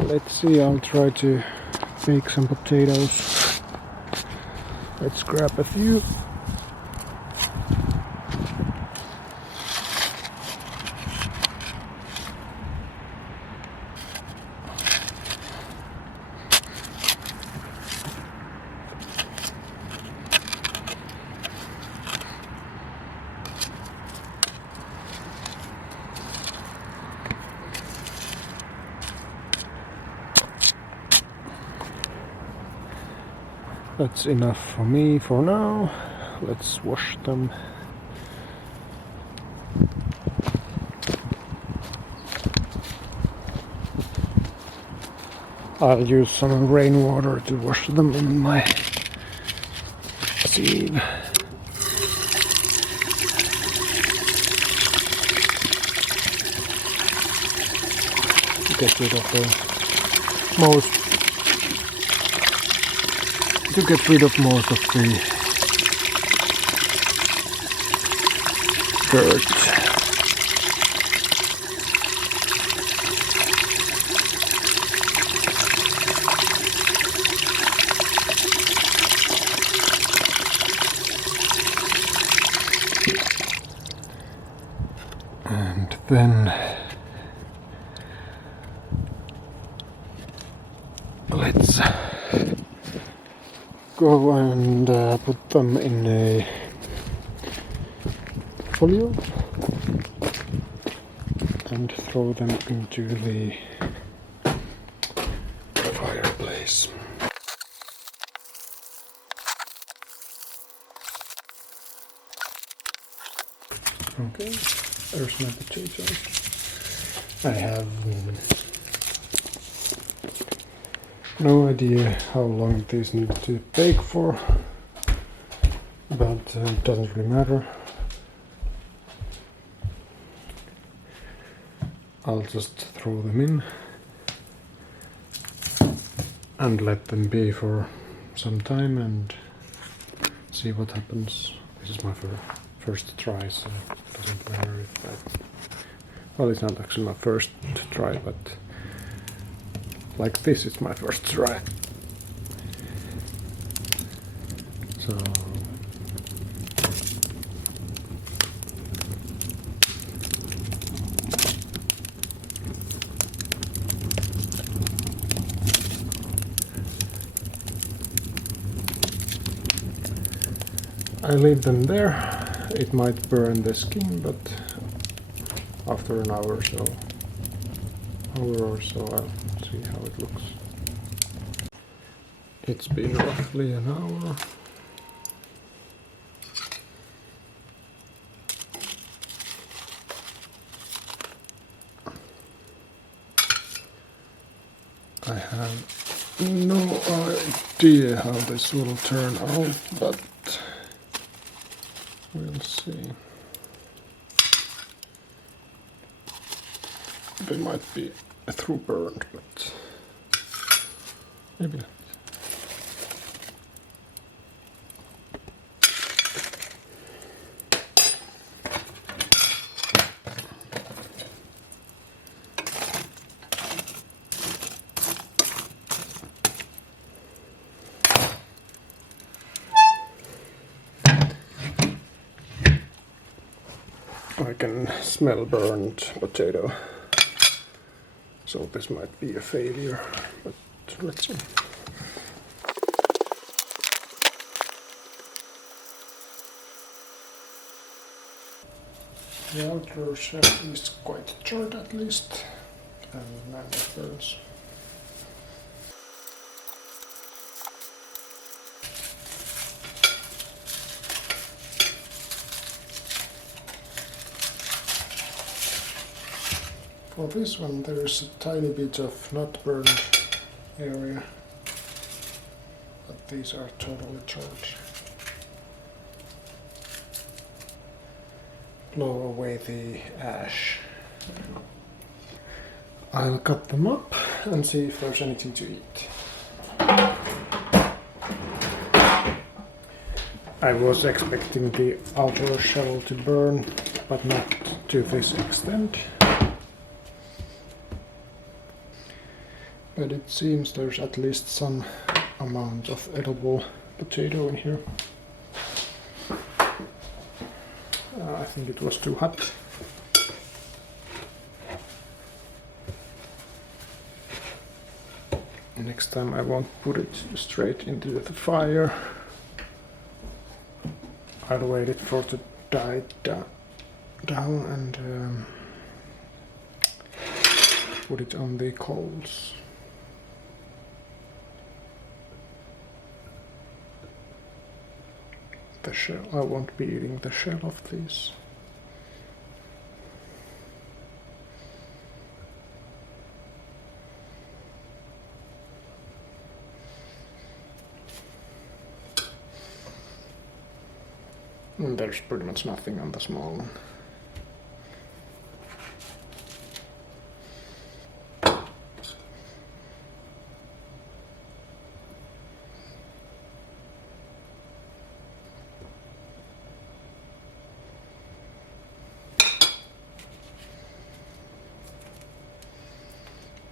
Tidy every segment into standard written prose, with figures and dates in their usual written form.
Let's see, I'll try to bake some potatoes. Let's grab a few. That's enough for me for now. Let's wash them. I'll use some rainwater to wash them in my sieve. Get rid of most of the dirt. And then let's go and put them in a folio and throw them into the fireplace. Okay, there's my potatoes. I have no idea how long these need to bake for, but it doesn't really matter. I'll just throw them in and let them be for some time and see what happens. This is my first try, so it doesn't matter if well, it's not actually my first try, but like this is my first try. So I leave them there. It might burn the skin, but after an hour or so I'll see how it looks. It's been roughly an hour. I have no idea how this will turn out, but we'll see. They might be through burned, but maybe not. I can smell burned potato. So this might be a failure, but let's see. The outer shell is quite charred at least, and now it burns. For this one there is a tiny bit of not burned area, but these are totally charred. Blow away the ash. I'll cut them up and see if there's anything to eat. I was expecting the outer shell to burn, but not to this extent. but it seems there's at least some amount of edible potato in here. I think it was too hot. Next time I won't put it straight into the fire. I'll wait it for it to die down and put it on the coals. The shell, I won't be eating the shell of these. And there's pretty much nothing on the small one.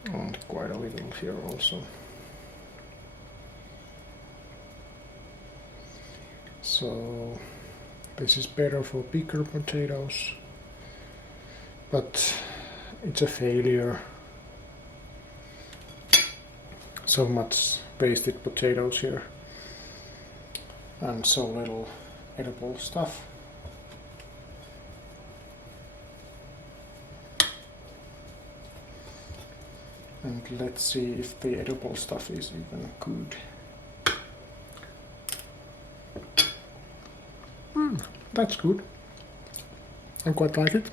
And quite a little here also. So this is better for bigger potatoes, but it's a failure. So much wasted potatoes here and so little edible stuff. And let's see if the edible stuff is even good. That's good. I quite like it.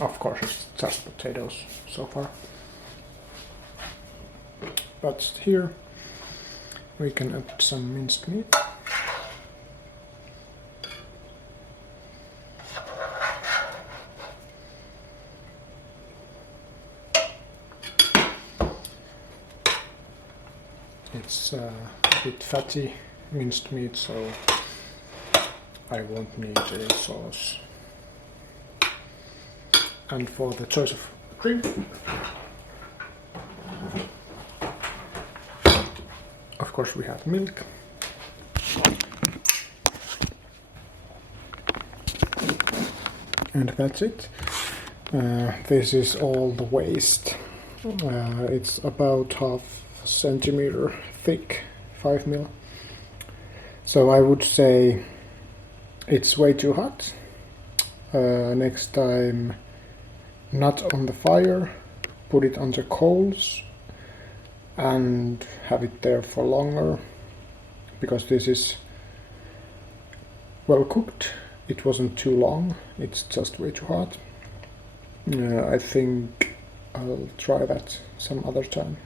Of course, it's just potatoes so far. But here we can add some minced meat. It's a bit fatty minced meat, so I won't need a sauce. And for the choice of cream, of course we have milk. And that's it. This is all the waste. It's about half centimeter thick, 5 mil. So I would say it's way too hot. Next time, not on the fire, put it on the coals and have it there for longer, because this is well cooked. It wasn't too long, it's just way too hot. I think I'll try that some other time.